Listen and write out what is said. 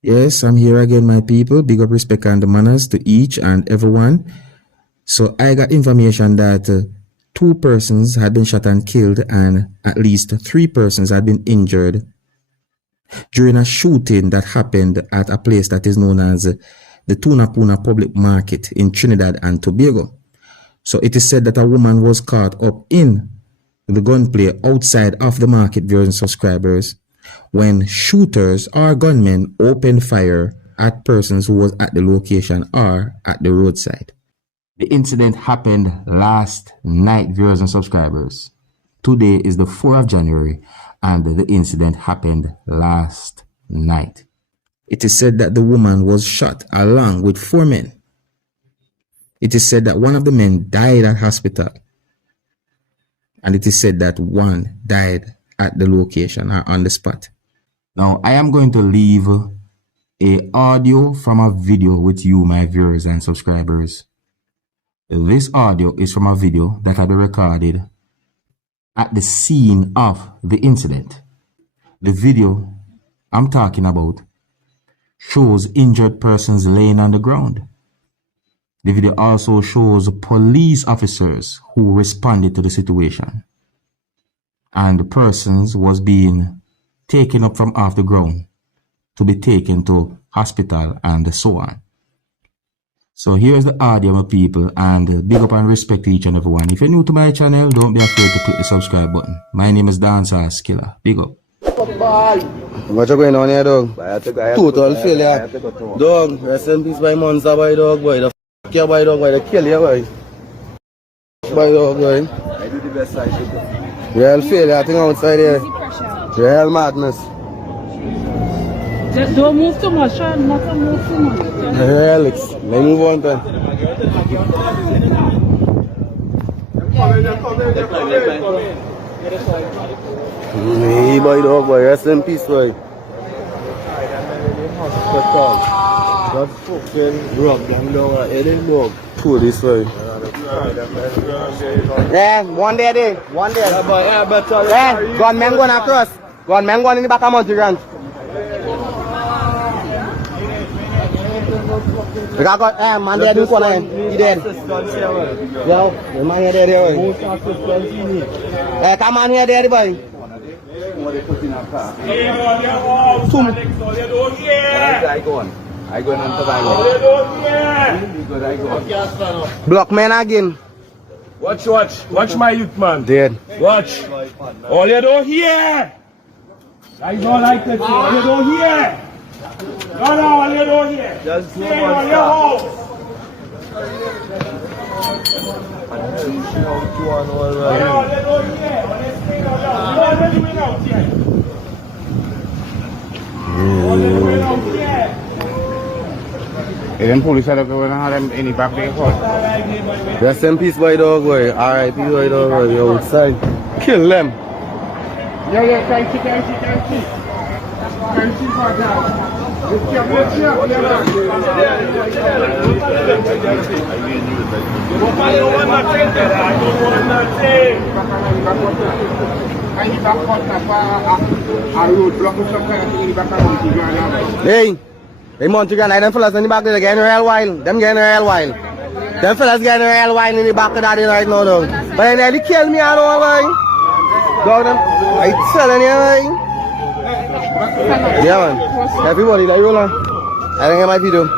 Yes, I'm here again, my people. Big up, respect, and manners to each and everyone. So I got information that 2 persons had been shot and killed, and at least 3 persons had been injured during a shooting that happened at a place that is known as the Tunapuna Public Market in Trinidad and Tobago. So it is said that a woman was caught up in the gunplay outside of the market, viewers and subscribers, when shooters or gunmen opened fire at persons who was at the location or at the roadside. The incident happened last night, viewers and subscribers. Today is the 4th of January, and the incident happened last night. It is said that the woman was shot along with 4 men. It is said that one of the men died at hospital, and it is said that one died at the location or on the spot. Now, I am going to leave a audio from a video with you, my viewers and subscribers. This audio is from a video that had been recorded at the scene of the incident. The video I'm talking about shows injured persons laying on the ground. The video also shows police officers who responded to the situation, and the persons was being taken up from off the ground to be taken to hospital and so on. So here's the audio, my people, and big up and respect to each and everyone. If you're new to my channel, don't be afraid to click the subscribe button. My name is Dancehall skilla. Big up. What you going on here, dog? Total failure. Dog, rest in peace by Monster, boy, dog, boy. The f*** you, boy, dog, boy. They kill you, boy. Boy, dog, boy. I do the best I should. Real failure, thing outside here. Real madness. Just don't move too much, Sean. Not move too much. Alex, let me move on then. Hey, boy, dog, boy. Rest in peace, boy. That fucking rock them down at Edinburgh. Pull this way. Yeah, one day. Yeah, gunmen going across. Gunmen going in the back of Mountain Grant. We got man there in the corner. He dead. Yo, the man here there. Come on here there, boy. I go on to Block man again. Watch my youth, man. Dead. Watch. All you do here. I don't like that. All you do here. No, all you do here. Just stay on your house. all you do here. All you stay on your house. You don't really out here. All you doing out here. Then police had to go and have them any back there for. Rest in peace, boy, dog, boy. R.I.P. boy, dog, boy. You're outside. Kill them. Yeah, thank you. Thank you for that. Hey, Montreal, them fellas in the back there getting real wild. Them getting real wild. Them fellas getting real wild in the back of that right now, dog. But they nearly killed me, I don't know, dog, them. I telling you, man. Yeah, man. Everybody, like, roll on. I think I might be doing.